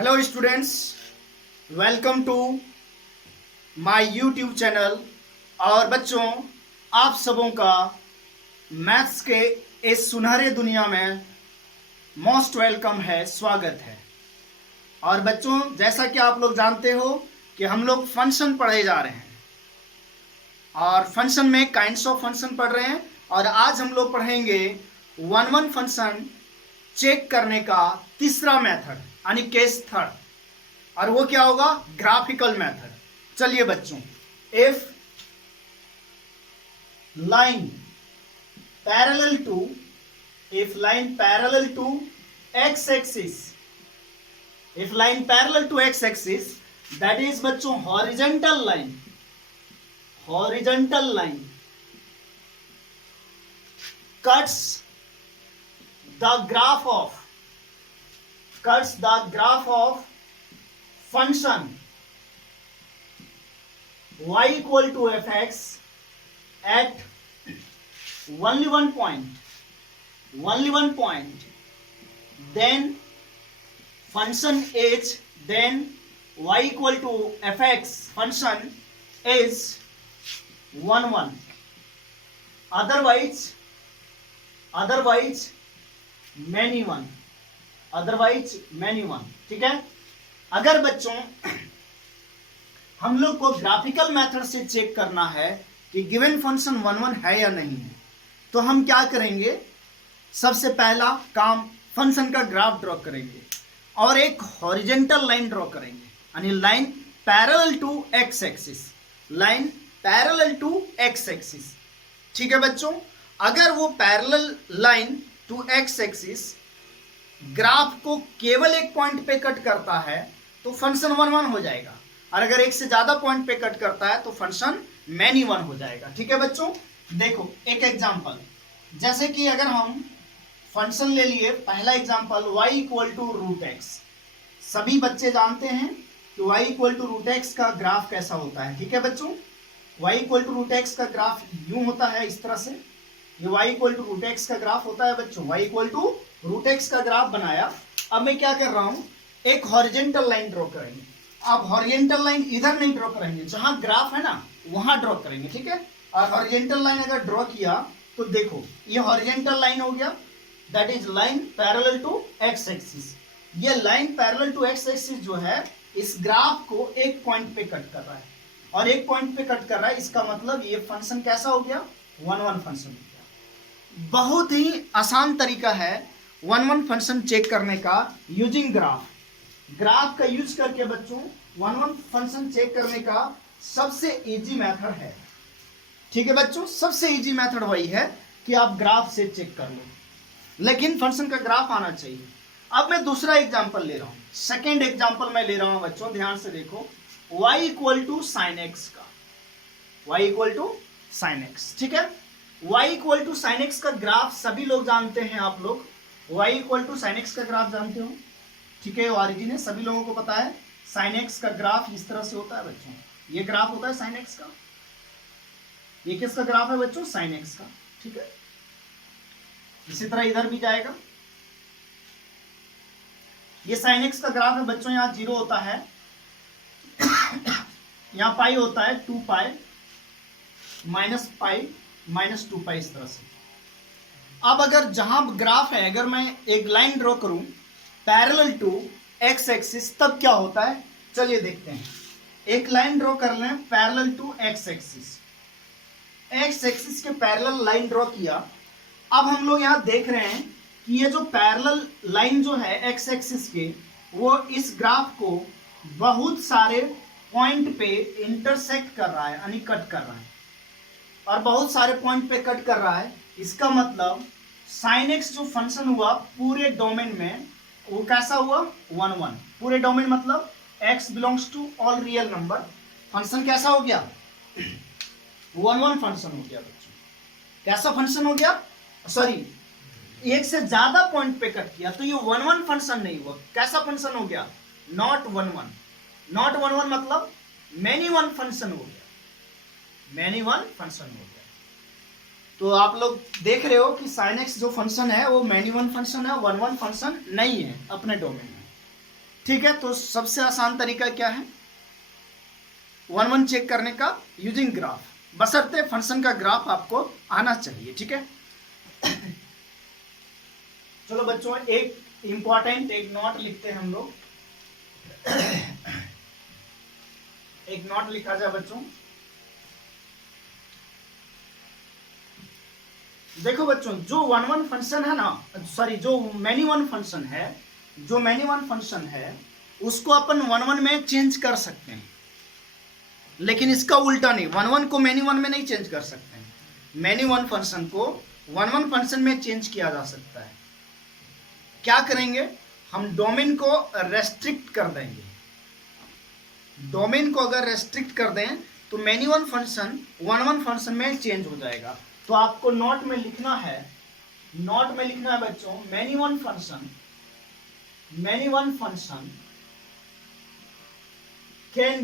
Hello students, welcome to my YouTube channel. और बच्चों, आप सबों का मैथ्स के इस सुनहरे दुनिया में मोस्ट वेलकम है, स्वागत है। और बच्चों, जैसा कि आप लोग जानते हो कि हम लोग फंक्शन पढ़े जा रहे हैं और फंक्शन में काइंड्स ऑफ फंक्शन पढ़ रहे हैं। और आज हम लोग पढ़ेंगे वन फंक्शन चेक करने का तीसरा मेथड यानी केस थर्ड, और वो क्या होगा? Graphical method. चलिए बच्चों, if line parallel to x axis, if line parallel to x axis, that is बच्चों horizontal line cuts the graph of function y equal to fx at only one point, then function is, then y equal to fx function is 1 otherwise many one, ठीक है। अगर बच्चों हम लोग को graphical method से check करना है कि गिवन फंक्शन 1 है या नहीं है, तो हम क्या करेंगे? सबसे पहला काम फंक्शन का ग्राफ ड्रॉ करेंगे और एक हॉरिजेंटल लाइन ड्रॉ करेंगे, यानी line parallel to x axis, ठीक है बच्चों। अगर वो parallel line to x axis graph को केवल एक पॉइंट पे कट करता है तो फंक्शन 1 हो जाएगा, और अगर एक से ज्यादा पॉइंट पे कट करता है तो फंक्शन मैनी 1 हो जाएगा, ठीक है बच्चों। देखो एक एग्जांपल, जैसे कि अगर हम फंक्शन ले लिए, पहला example y equal to root X. सभी बच्चे जानते हैं कि y equal to root X का ग्राफ कैसा होता है, ठीक है बच्चों। y equal to root X का ग्राफ यूं होता है, इस तरह से। ये y equal to root X का ग्राफ होता है बच्चों। y equal to root X का ग्राफ बनाया। अब मैं क्या कर रहा हूं, एक हॉरिजेंटल लाइन ड्रॉ करेंगे। अब हॉरिजेंटल लाइन इधर नहीं ड्रॉ करेंगे, जहां ग्राफ है ना वहां ड्रॉ करेंगे, ठीक है। और हॉरिजेंटल लाइन अगर ड्रॉ किया तो देखो ये हॉरिजेंटल लाइन हो गया, that is line parallel to x axis. ये line parallel to x axis जो है इस ग्राफ को एक पॉइंट पे कट कर रहा है, और एक पॉइंट पे कट कर रहा है, इसका मतलब ये फंक्शन कैसा हो गया? 1 फंक्शन हो गया। बहुत ही आसान तरीका है 1 फंक्शन चेक करने का यूजिंग ग्राफ का यूज करके बच्चों 1 फंक्शन चेक करने का सबसे इजी मेथड है, ठीक है बच्चों। सबसे इजी मेथड वही है कि आप ग्राफ से चेक कर लो, लेकिन फंक्शन का ग्राफ आना चाहिए। अब मैं दूसरा एग्जांपल ले रहा हूं, सेकेंड एग्जांपल मैं ले रहा हूं बच्चों, ध्यान से देखो। y equal to sine x का, y equal to sine x, ठीक है। y equal to sine x का ग्राफ सभी लोग जानते हैं, आप लोग y equal to sine x का ग्राफ जानते हो, ठीक है। ऑरिजिन है, सभी लोगों को पता है। साइन एक्स का ग्राफ इस तरह से होता है बच्चों, ये ग्राफ होता है साइन एक्स का। ये किसका ग्राफ है बच्चों? साइन एक्स का, ठीक है। इसी तरह इधर भी जाएगा, ये साइन एक्स का ग्राफ है बच्चों। यहाँ 0 होता है, यहाँ पाई होता है, 2 पाई माइनस 2 पाई, इस तरह से। अब अगर जहां ग्राफ है, अगर मैं एक लाइन ड्रॉ करूं पैरेलल टू एक्स एक्सिस, तब क्या होता है? चलिए देखते हैं। एक लाइन ड्रॉ कर लें पैरेलल टू एक्स एक्सिस के पैरेलल लाइन ड्रॉ किया। अब हम लोग यहां देख रहे हैं कि ये जो पैरेलल लाइन जो है एक्स एक्सिस के, वो इस ग्राफ को बहुत सारे पॉइंट पे इंटरसेक्ट कर रहा है, यानी कट कर रहा है, और बहुत सारे पॉइंट पे कट कर रहा है। इसका मतलब साइन एक्स जो फंक्शन हुआ पूरे डोमेन में, वो कैसा हुआ? 1 पूरे डोमेन, मतलब x belongs to all real number. Function कैसा हो गया? 1 फंक्शन हो गया बच्चों। कैसा फंक्शन हो गया? सॉरी, एक से ज्यादा पॉइंट पे कट किया तो ये 1 फंक्शन नहीं हुआ। कैसा फंक्शन हो गया? नॉट 1 मतलब मैनी 1 फंक्शन हो गया, मैनी 1 फंक्शन हो गया। तो आप लोग देख रहे हो कि साइन एक्स जो फंक्शन है वो मैनी 1 फंक्शन है, 1 फंक्शन नहीं है अपने डोमेन में। ठीक है, तो सबसे आसान तरीका क्या है 1 1 चेक करने का, यूजिंग ग्राफ, बशर्ते फंक्शन का ग्राफ आपको आना चाहिए। ठीक है, चलो बच्चों एक इंपॉर्टेंट एक नोट लिखते हैं हम लोग। एक नोट लिखा जाए बच्चों। देखो बच्चों, जो 1 1 फंक्शन है ना, सॉरी जो मैनी वन फंक्शन है, जो मैनी वन फंक्शन है उसको अपन 1 1 में चेंज कर सकते हैं, लेकिन इसका उल्टा नहीं, 1 1 को मैनी वन में नहीं चेंज कर सकते हैं। मैनी वन फंक्शन को 1 1 फंक्शन में चेंज किया जा सकता है। क्या करेंगे, हम डोमेन को रेस्ट्रिक्ट कर देंगे। डोमेन को अगर रेस्ट्रिक्ट कर दें तो मैनी वन फंक्शन 1 1 फंक्शन में चेंज हो जाएगा। तो आपको नोट में लिखना है, नोट में लिखना है बच्चों, many one function can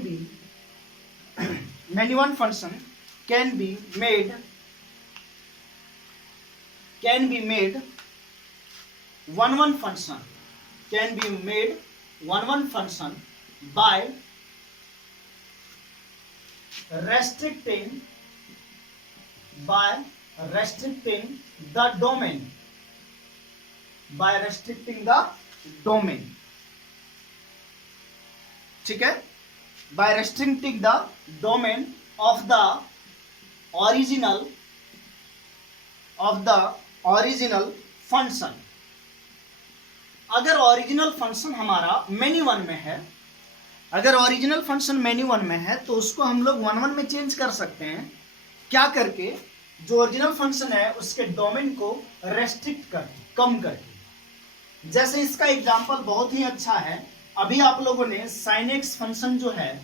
be many one function can be made 1 1 function can be made 1 1 function by restricting the domain, ठीक है, by restricting the domain of the original function। अगर ओरिजिनल फंक्शन हमारा many one में है, अगर original function many one में है तो उसको हम लोग 1 1 में चेंज कर सकते हैं। क्या करके, जो ओरिजिनल फंक्शन है उसके डोमेन को रेस्ट्रिक्ट करके, कम करके। जैसे इसका एग्जांपल बहुत ही अच्छा है, अभी आप लोगों ने sin x फंक्शन जो है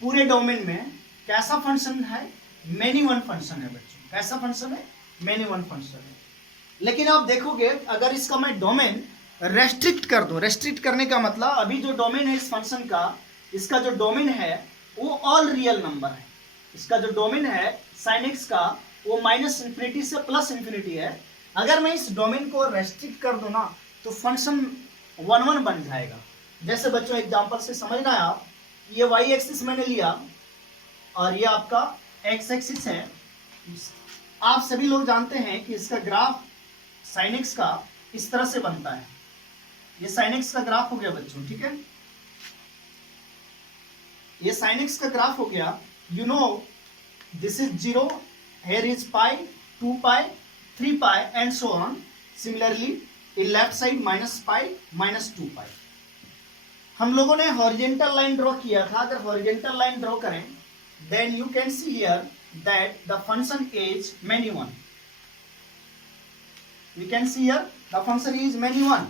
पूरे डोमेन में कैसा फंक्शन है, मैनी वन फंक्शन है बच्चों। कैसा फंक्शन है, मैनी वन फंक्शन है। लेकिन आप देखोगे अगर इसका मैं डोमेन रेस्ट्रिक्ट कर दूं, रेस्ट्रिक्ट करने का मतलब अभी जो डोमेन है इस फंक्शन का, इसका जो डोमेन है वो ऑल रियल नंबर है। इसका जो डोमेन है sin x का वो -∞ से +∞ है। अगर मैं इस डोमेन को रेस्ट्रिक्ट कर दूं ना तो फंक्शन 1 1 बन जाएगा। जैसे बच्चों एग्जांपल से समझना है आप, ये y एक्सिस मैंने लिया और ये आपका x एक्सिस है। आप सभी लोग जानते हैं कि इसका ग्राफ sin x का इस तरह से बनता है। ये sin x का ग्राफ हो गया बच्चों, ठीक है, ये sin x का ग्राफ हो गया। You know this is 0, here is pi, 2 pi, 3 pi and so on. Similarly in left side -pi, -2 pi। हम लोगों ने हॉरिजॉन्टल लाइन ड्रॉ किया था। अगर हॉरिजॉन्टल लाइन ड्रॉ करें then you can see here that the function is many one। we can see here the function is many one।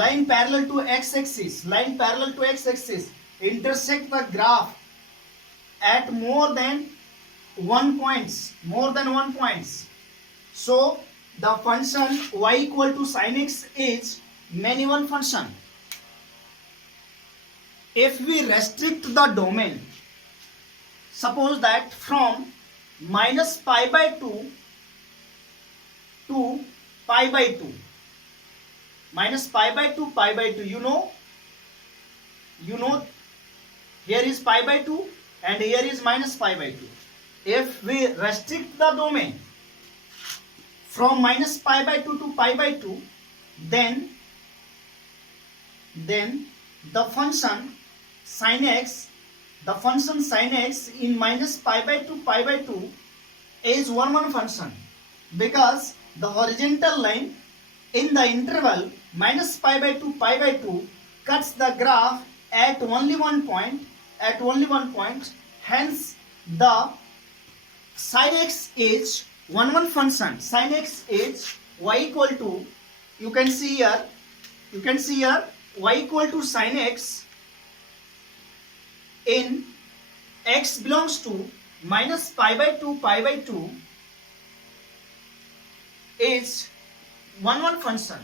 line parallel to x axis, line parallel to x axis intersect the graph at more than 1 points, so the function y equal to sin x is many one function। if we restrict the domain, suppose that from -pi/2 to pi/2, -pi/2 pi/2, you know here is pi/2 and here is -pi/2। if we restrict the domain from -pi/2 to pi/2, then the function sin x in -pi/2 pi/2 is 1 1 function, because the horizontal line in the interval -pi/2 pi/2 cuts the graph at only one point, hence the sin x is 1 1 function। sin x is y equal to, you can see here y equal to sin x in x belongs to -pi/2 pi/2 is 1 1 function।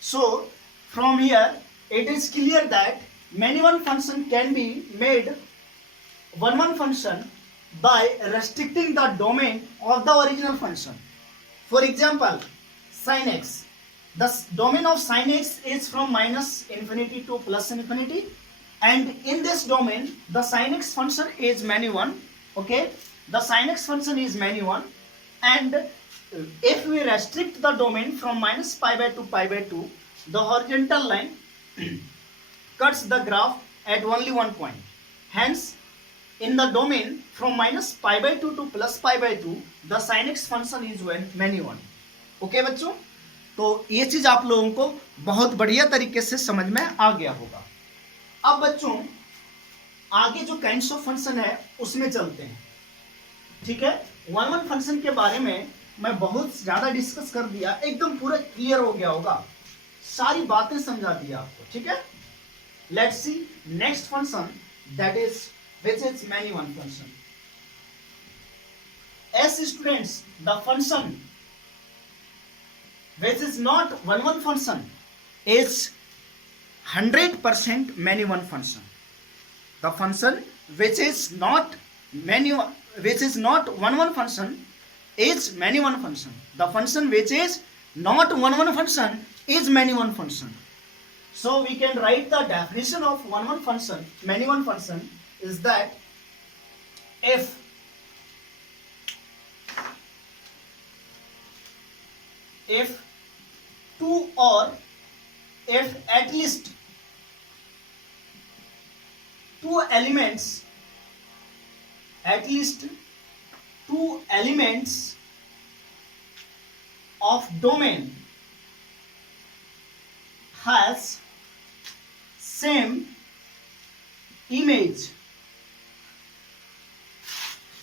so from here it is clear that many one function can be made 1 1 function by restricting the domain of the original function। for example sin x, the domain of sin x is from minus infinity to plus infinity, and in this domain the sin x function is many one. Okay, the sin x function is many one, and if we restrict the domain from minus pi by 2 pi by 2, the horizontal line cuts the graph at only one point. Hence, in the domain from minus pi by 2 to plus pi by 2, the sin x function is many one. Okay बच्चों, तो ये चीज आप लोगों को बहुत बढ़िया तरीके से समझ में आ गया होगा। अब बच्चों आगे जो काइंड्स ऑफ फंक्शन है उसमें चलते हैं। ठीक है, वन वन फंक्शन के बारे में मैं बहुत ज्यादा डिस्कस कर दिया, एकदम पूरा क्लियर हो गया होगा, सारी बातें समझा दिया आपको। ठीक है, let's see next function that is which is many one function. As students, the function which is not one function is 100% many one function. The function which is not one function is many one function. The function which is not one function is many one function. So we can write the definition of one function, many one function is that if two or if at least two elements of domain has same image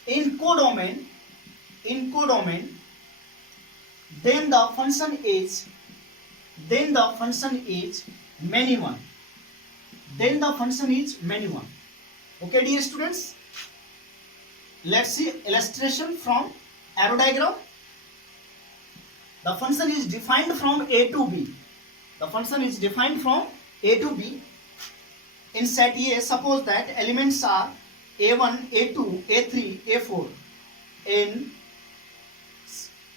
in codomain, then the function is many one. Then the function is many one. Okay, dear students, let's see illustration from arrow diagram. The function is defined from A to B. The function is defined from A to B. In set A, suppose that elements are A1, A2, A3, A4. In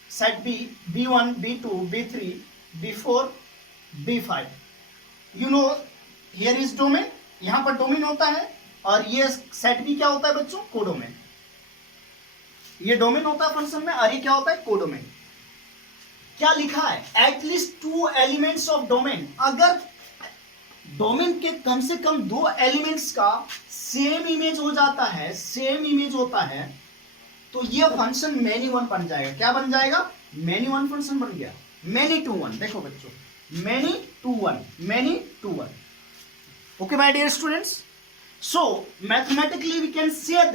set B, B1, B2, B3, B4, B5. You know, here is domain. यहाँ पर domain होता है और ये set B क्या होता है बच्चों? कोडोमेन. ये डोमेन होता है फंक्शन में और ये क्या होता है? कोडोमेन. क्या लिखा है? At least two elements of domain. अगर डोमेन के कम से कम दो एलिमेंट्स का सेम इमेज हो जाता है, सेम इमेज होता है, तो ये फंक्शन मैनी वन बन जाएगा. क्या बन जाएगा? मैनी वन फंक्शन बन गया. Many to one. देखो बच्चों, many to one. Okay, my dear students. So mathematically we can say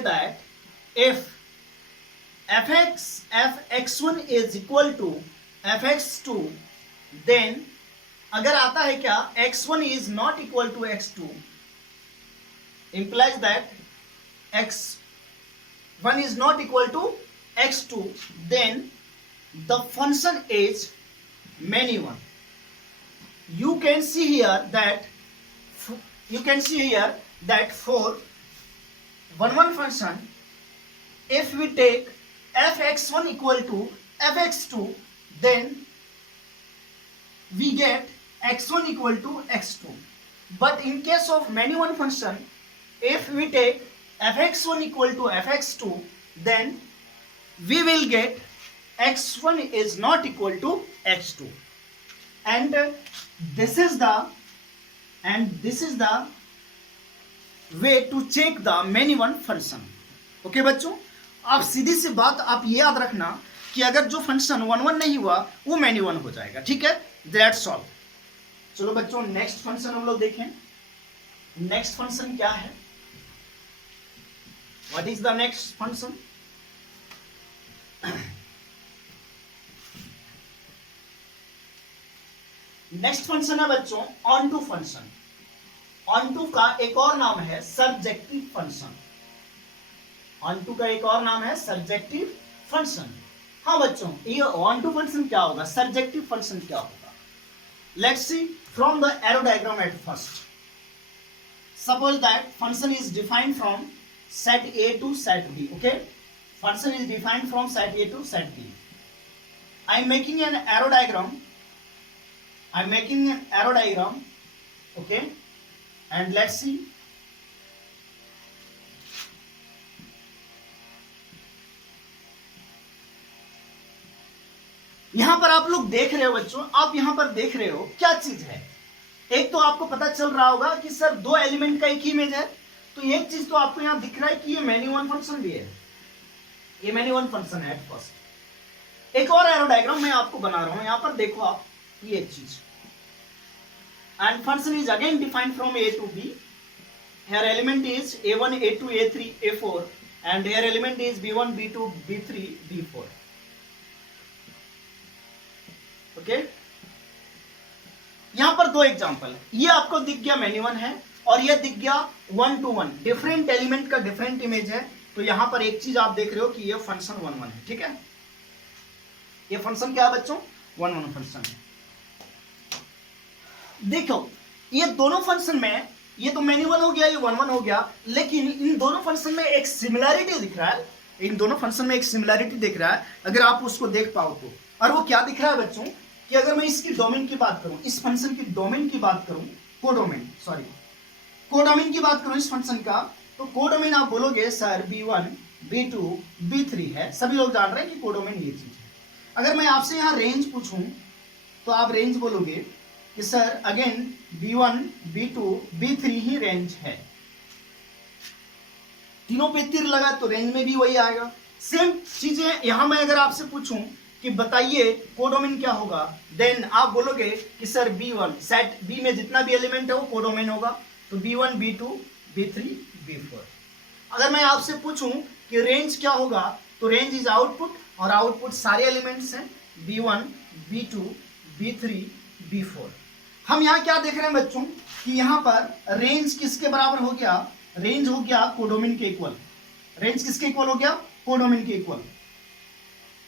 that if fx1 is equal to fx2, then अगर आता है क्या, x1 is not equal to x2, implies that x1 is not equal to x2, then the function is many one. You can see here that for one function, if we take fx1 equal to fx2, then we get x1 equal to x2. But in case of many one function, if we take fx1 equal to fx2, then we will get x1 is not equal to x2. And this is the way to check the many one function. Okay बच्चों, आप सीधी सी बात आप ये याद रखना कि अगर जो फंक्शन वन नहीं हुआ वो मैनी वन हो जाएगा. ठीक है, दैट्स ऑल. चलो बच्चों, नेक्स्ट फंक्शन हम लोग देखें. नेक्स्ट फंक्शन क्या है? What is the next function? Next function है बच्चों onto function. Onto का एक और नाम है सर्जेक्टिव फंक्शन. ऑन टू का एक और नाम है सर्जेक्टिव फंक्शन. हाँ बच्चों, ये ऑन टू फंक्शन क्या होगा, सर्जेक्टिव फंक्शन क्या होगा? Let's see from the arrow diagram at first. Suppose that function is defined from set A to set B. Okay, function is defined from set A to set B. I am making an arrow diagram, I am making an arrow diagram, okay, and let's see. यहां पर आप लोग देख रहे हो बच्चों, आप यहां पर देख रहे हो क्या चीज है। एक तो आपको पता चल रहा होगा कि सर दो एलिमेंट का एक ही इमेज है, तो एक चीज तो आपको यहां दिख रहा है कि ये मैनी वन फंक्शन भी है, ये मैनी वन फंक्शन है एट फर्स्ट। एक और एरो डायग्राम मैं आपको बना रहा हूं, यहां पर देखो आप ये चीज, and function is again defined from A to B, here element is a1 a2 a3 a4 and here element is b1 b2 b3 b4, okay. यहां पर दो एग्जांपल है, ये आपको दिख गया मैनी वन है और ये दिख गया 1 to 1, डिफरेंट एलिमेंट का डिफरेंट इमेज है। तो यहां पर एक चीज आप देख रहे हो कि ये फंक्शन 1 1 है, ठीक है। ये फंक्शन क्या है बच्चों, 1 1 फंक्शन है। देखो ये दोनों फंक्शन में, ये तो मैनी वन हो गया, ये 1 1 हो गया, लेकिन इन दोनों फंक्शन में एक सिमिलैरिटी दिख रहा है, इन दोनों फंक्शन में एक सिमिलैरिटी दिख रहा है अगर आप उसको देख पाओ तो। और वो क्या दिख रहा है बच्चों कि अगर मैं इसकी डोमेन की बात करूं, इस फंक्शन की डोमेन की बात करूं, कोडोमेन, सॉरी कोडोमेन की बात करूं इस फंक्शन का, तो कोडोमेन आप बोलोगे सर b1 b2 b3 है, सभी लोग जान रहे हैं कि कोडोमेन ये चीज है। अगर मैं आपसे यहां रेंज पूछूं तो आप रेंज बोलोगे कि sir again b1 b2 b3 ही रेंज है, तीनों पे तीर लगा तो रेंज में भी वही आएगा। सेम चीजें यहां मैं अगर आपसे पूछूं कि बताइए कोडोमेन क्या होगा, देन आप बोलोगे कि सर b1, सेट b में जितना भी एलिमेंट है वो कोडोमेन होगा, तो b1 b2 b3 b4। अगर मैं आपसे पूछूं कि रेंज क्या होगा, तो रेंज इज आउटपुट, और आउटपुट सारे एलिमेंट्स हैं b1 b2 b3 b4। हम यहां क्या देख रहे हैं बच्चों कि यहां पर रेंज किसके बराबर हो गया, रेंज हो गया कोडोमेन के इक्वल। रेंज किसके इक्वल हो गया, कोडोमेन के इक्वल।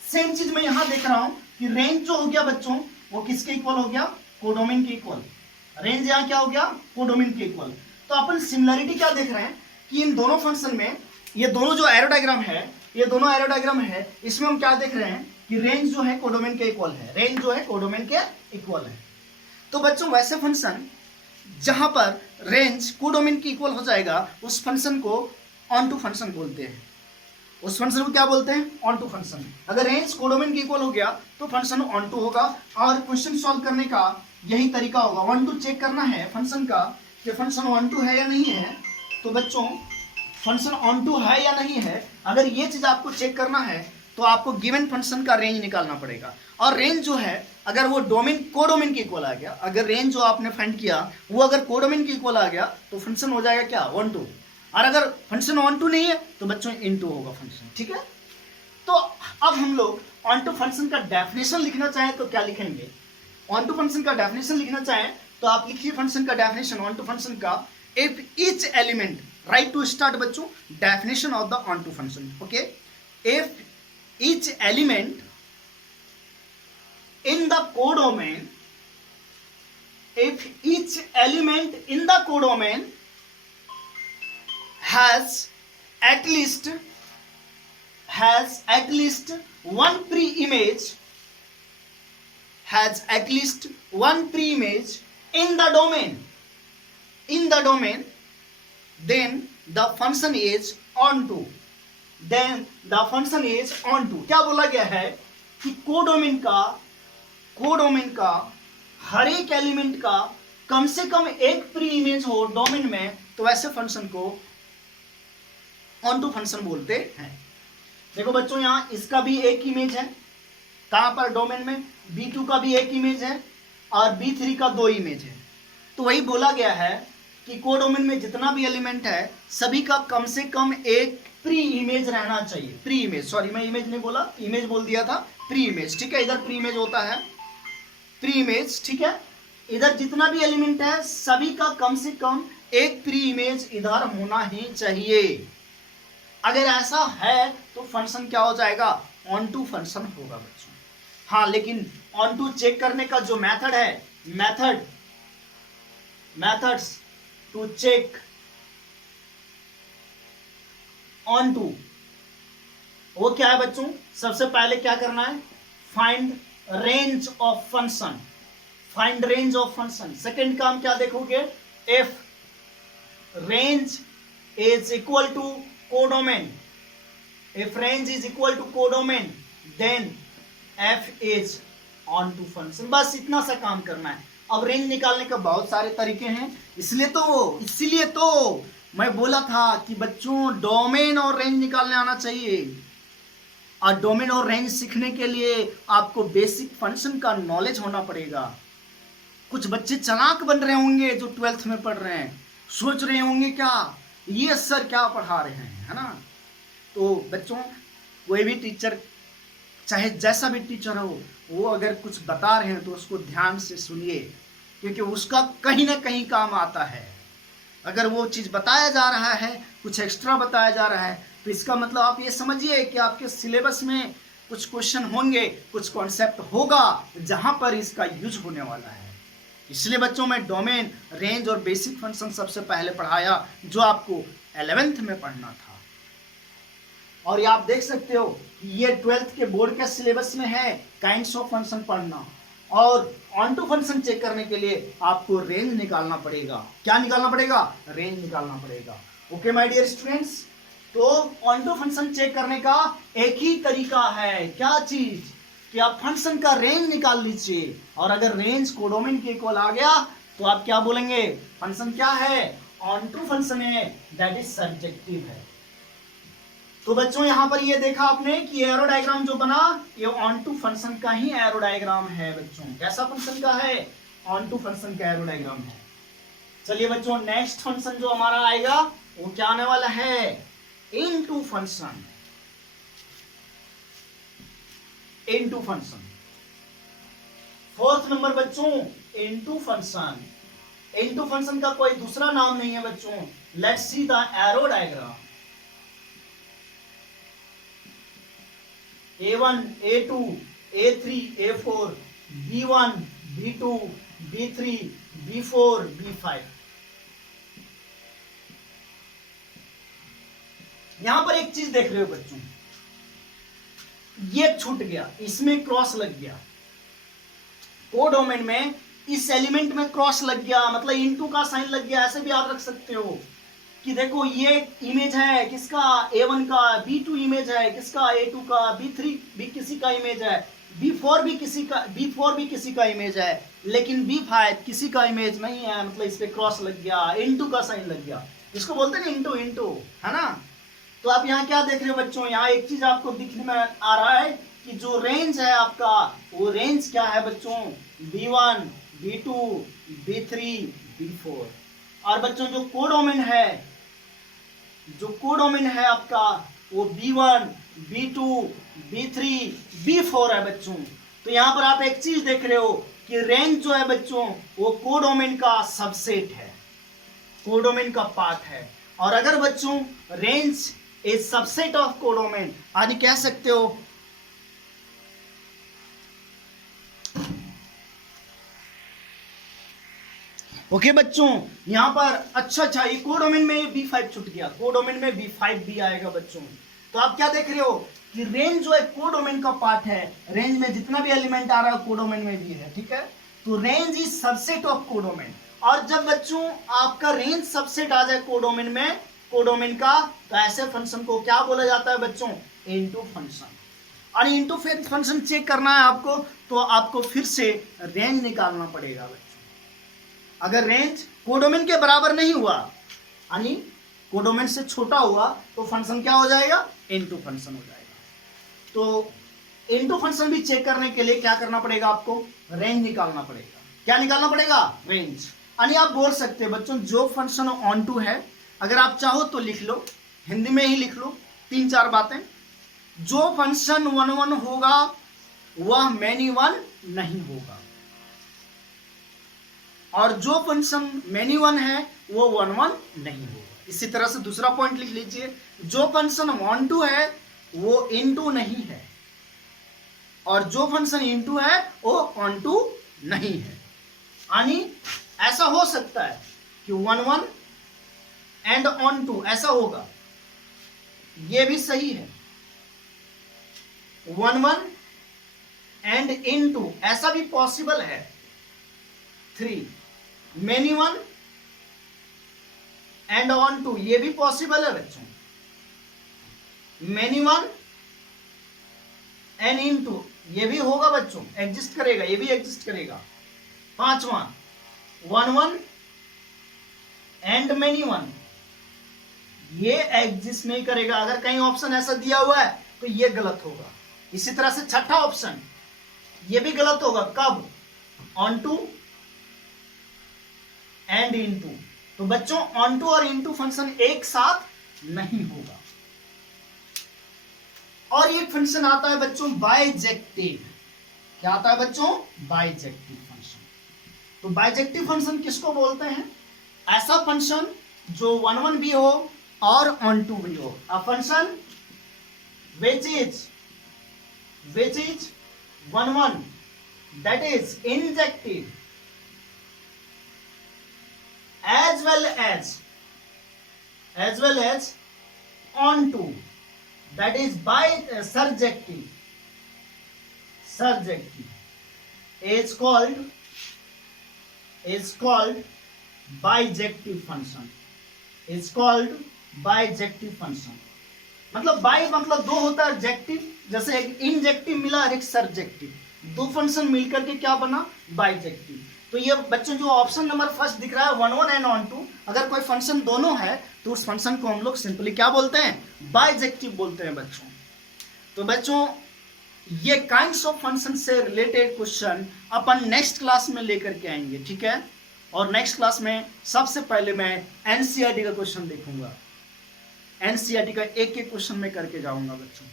सेम चीज मैं यहां देख रहा हूं कि रेंज जो हो गया बच्चों वो किसके इक्वल हो गया, कोडोमेन के इक्वल। रेंज यहां क्या हो गया, कोडोमेन के इक्वल। तो अपन सिमिलरिटी क्या देख रहे हैं कि इन दोनों फंक्शन में, ये दोनों जो एरो डायग्राम है, ये दोनों एरो डायग्राम है, इसमें हम क्या देख रहे हैं कि रेंज जो है कोडोमेन के इक्वल है, रेंज जो है कोडोमेन के इक्वल है। तो बच्चों वैसे फंक्शन जहां पर रेंज कोडोमेन की इक्वल हो जाएगा उस फंक्शन को ऑन टू फंक्शन बोलते हैं, उस फंक्शन को क्या बोलते हैं, ऑन टू फंक्शन। अगर रेंज कोडोमेन की इक्वल हो गया तो फंक्शन ऑन टू होगा। और क्वेश्चन सॉल्व करने का यही तरीका होगा, वन टू चेक करना है फंक्शन का कि फंक्शन ऑन टू है या नहीं है। तो बच्चों फंक्शन ऑन टू है या नहीं है, अगर ये चीज आपको चेक करना है तो आपको गिवन फंक्शन का रेंज निकालना पड़ेगा। और रेंज जो है अगर वो डोमेन कोडोमेन के इक्वल आ गया, अगर रेंज जो आपने फाइंड किया वो अगर कोडोमेन के इक्वल आ गया तो फंक्शन हो जाएगा क्या, 1 2। और अगर फंक्शन ऑन टू नहीं है तो बच्चों इन टू होगा फंक्शन, ठीक है। तो अब हम लोग ऑन टू फंक्शन का डेफिनेशन लिखना चाहें तो क्या लिखेंगे, ऑन टू फंक्शन का डेफिनेशन लिखना चाहें तो आप लिखिए फंक्शन का डेफिनेशन ऑन टू फंक्शन का, if each element, write to start बच्चों definition of the onto function, okay. If each element in the codomain, if each element in the codomain has at least one pre-image, has at least one pre-image in the domain, then the function is onto, then the function is onto। क्या बोला गया है कि codomain का हर एक element का कम से कम एक प्री इमेज हो डोमेन में, तो वैसे फंक्शन को ऑन टू फंक्शन बोलते हैं। देखो बच्चों यहां इसका भी एक इमेज है, कहां पर, डोमेन में। B2 का भी एक इमेज है और B3 का 2 इमेज है। तो वही बोला गया है कि कोडोमेन में जितना भी एलिमेंट है सभी का कम से कम एक प्री इमेज रहना चाहिए। प्री इमेज, सॉरी मैं इमेज नहीं बोला, इमेज बोल दिया था, प्री इमेज, ठीक है। इधर प्री इमेज होता है, प्री इमेज, ठीक है। इधर जितना भी एलिमेंट है सभी का कम से कम एक प्री इमेज इधर होना ही चाहिए। अगर ऐसा है तो फंक्शन क्या हो जाएगा, ऑन टू फंक्शन होगा बच्चों। हाँ, लेकिन ऑन टू चेक करने का जो मेथड है, methods to check onto, वो क्या है बच्चों, सबसे पहले क्या करना है, find range of function, find range of function. Second काम क्या देखोगे, if range is equal to codomain, if range is equal to codomain then F is onto function. बस इतना सा काम करना है। अब रेंज निकालने का बहुत सारे तरीके हैं, इसीलिए तो मैं बोला था कि बच्चों डोमेन और रेंज निकालने आना चाहिए। और डोमेन और रेंज सीखने के लिए आपको बेसिक फंक्शन का नॉलेज होना पड़ेगा। कुछ बच्चे चालाक बन रहे होंगे जो 12th में पढ़ रहे हैं, सोच रहे होंगे क्या ये सर क्या पढ़ा रहे हैं, है ना। तो बच्चों कोई भी टीचर, चाहे जैसा भी टीचर हो, वो अगर कुछ बता रहे हैं तो उसको ध्यान से सुनिए, क्योंकि उसका कहीं ना कहीं काम आता है। अगर वो चीज़ बताया जा रहा है, कुछ एक्स्ट्रा बताया जा रहा है, तो इसका मतलब आप ये समझिए कि आपके सिलेबस में कुछ क्वेश्चन होंगे, कुछ कॉन्सेप्ट होगा जहां पर इसका यूज होने वाला है। इसलिए बच्चों में डोमेन, रेंज और बेसिक फंक्शन सबसे पहले पढ़ाया, जो आपको 11th में पढ़ना था। और ये आप देख सकते हो कि ये 12th के बोर्ड के सिलेबस में है काइंड्स ऑफ फंक्शन पढ़ना। और ऑन टू फंक्शन चेक करने के लिए आपको रेंज निकालना पड़ेगा। क्या निकालना पड़ेगा? रेंज निकालना पड़ेगा। ओके माय डियर स्टूडेंट्स, तो ऑन टू फंक्शन चेक करने का एक ही तरीका है, क्या चीज, कि आप फंक्शन का रेंज निकाल लीजिए। और अगर रेंज कोडोमेन के इक्वल आ गया तो आप क्या बोलेंगे, फंक्शन क्या है, ऑन टू फंक्शन है, दैट इज सब्जेक्टिव है। तो बच्चों यहां पर ये देखा आपने कि एरो डायग्राम जो बना, ये ऑन टू फंक्शन का ही एरो डायग्राम है बच्चों। कैसा फंक्शन का है? ऑन टू फंक्शन का एरो डायग्राम है। चलिए बच्चों, नेक्स्ट फंक्शन जो हमारा आएगा वो क्या आने वाला है, into function. Into function, fourth number बच्चों, इनटू फंक्शन। इनटू फंक्शन का कोई दूसरा नाम नहीं है बच्चों। Let's see the arrow diagram. A1, A2, A3, A4, B1, B2, B3, B4, B5। यहां पर एक चीज देख रहे हो बच्चों, ये छूट गया, इसमें क्रॉस लग गया। कोडोमेन में इस एलिमेंट में क्रॉस लग गया, मतलब इनटू का साइन लग गया। ऐसे भी आप रख सकते हो कि देखो ये इमेज है किसका, A1 का, B2 इमेज है किसका, A2 का, B3 भी किसी का इमेज है, B4 भी किसी का इमेज है, लेकिन B5 किसी का इमेज नहीं है, मतलब इस पे क्रॉस लग गया, इनटू का साइन लग गया। इसको बोलते हैं इनटू, इनटू, है ना। तो आप यहाँ क्या देख रहे हो बच्चों, यहाँ एक चीज आपको दिखने में आ रहा है कि जो रेंज है आपका, वो रेंज क्या है बच्चों, B1, B2, B3, B4। और बच्चों जो कोडोमेन है आपका, वो B1, B2, B3, B4 है बच्चों। तो यहां पर आप एक चीज देख रहे हो कि रेंज जो है बच्चों, वो कोडोमेन का सबसेट है, कोडोमेन का पार्ट है। और अगर बच्चों range is subset of codomain, आज कह सकते हो ओके बच्चों, यहां पर अच्छा ये कोडोमेन में B5 छूट गया, कोडोमेन में B5 भी आएगा बच्चों। तो आप क्या देख रहे हो कि रेंज जो है कोडोमेन का पार्ट है, रेंज में जितना भी एलिमेंट आ रहा है कोडोमेन में भी है, ठीक है। तो range is subset of codomain. और जब बच्चों आपका रेंज सबसेट आ जाए कोडोमेन में, कोडोमेन का, तो ऐसे फंक्शन को क्या बोला जाता है बच्चों, इनटू फंक्शन। और इनटू फंक्शन चेक करना है आपको, तो आपको फिर से रेंज निकालना पड़ेगा बच्चों। अगर रेंज कोडोमेन के बराबर नहीं हुआ, यानी कोडोमेन से छोटा हुआ, तो फंक्शन क्या हो जाएगा, इनटू फंक्शन हो जाएगा। तो इनटू फंक्शन भी चेक करने के लिए क्या करना पड़ेगा आपको, रेंज निकालना पड़ेगा। क्या निकालना पड़ेगा, रेंज। यानी आप बोल सकते हैं बच्चों जो फंक्शन ऑन टू है, अगर आप चाहो तो लिख लो, हिंदी में ही लिख लो 3-4 बातें। जो फंक्शन 1-1 होगा वह मैनी 1 नहीं होगा, और जो फंक्शन मैनी 1 है वो 1-1 नहीं होगा। इसी तरह से दूसरा पॉइंट लिख लीजिए, जो फंक्शन ऑन टू है वो इनटू नहीं है, और जो फंक्शन इनटू है वो ऑन टू नहीं है। यानी ऐसा हो सकता है कि 1-1 एंड ऑन टू ऐसा होगा, ये भी सही है। 1-1 एंड इनटू, ऐसा भी पॉसिबल है। 3 many one and onto, ये भी पॉसिबल है बच्चों। Many one and into, ये भी होगा बच्चों, एग्जिस्ट करेगा, ये भी एग्जिस्ट करेगा। 5वां 1 1 एंड मेनी वन, ये एग्जिस्ट नहीं करेगा। अगर कहीं ऑप्शन ऐसा दिया हुआ है तो ये गलत होगा। इसी तरह से छठा ऑप्शन, ये भी गलत होगा। कब? Onto and into. तो बच्चों ऑन टू और इन टू फंक्शन एक साथ नहीं होगा। और ये फंक्शन आता है बच्चों बाइजेक्टिव। क्या आता है बच्चों? Bijective function. तो बाइजेक्टिव फंक्शन किसको बोलते हैं? ऐसा फंक्शन जो 1 1 भी हो और ऑन टू भी हो। A function which is 1 1 that is injective as well as on to that is by surjective is called bijective function, is called bijective function। मतलब बाई मतलब दो होता है, जेक्टिव, जैसे एक इंजेक्टिव मिला और एक सरजेक्टिव, दो फंक्शन मिलकर के क्या बना? बाइजेक्टिव। तो ये बच्चों जो ऑप्शन नंबर फर्स्ट दिख रहा है 1 1 एंड ऑन टू, अगर कोई फंक्शन दोनों है तो उस फंक्शन को हम लोग सिंपली क्या बोलते हैं? बाइजेक्टिव बोलते हैं बच्चों। तो बच्चों ये काइंड्स ऑफ फंक्शन से रिलेटेड क्वेश्चन अपन नेक्स्ट क्लास में लेकर के आएंगे, ठीक है। और नेक्स्ट क्लास में सबसे पहले मैं एनसीईआरटी का क्वेश्चन देखूंगा, एनसीईआरटी का एक एक क्वेश्चन में करके जाऊंगा बच्चों,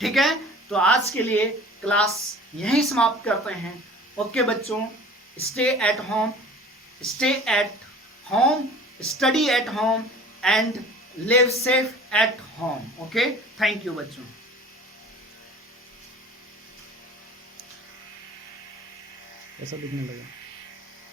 ठीक है। तो आज के लिए क्लास यहीं समाप्त करते हैं। ओके बच्चों, stay at home, study at home and live safe at home. Okay, thank you बच्चों। ऐसा दिखने लगा।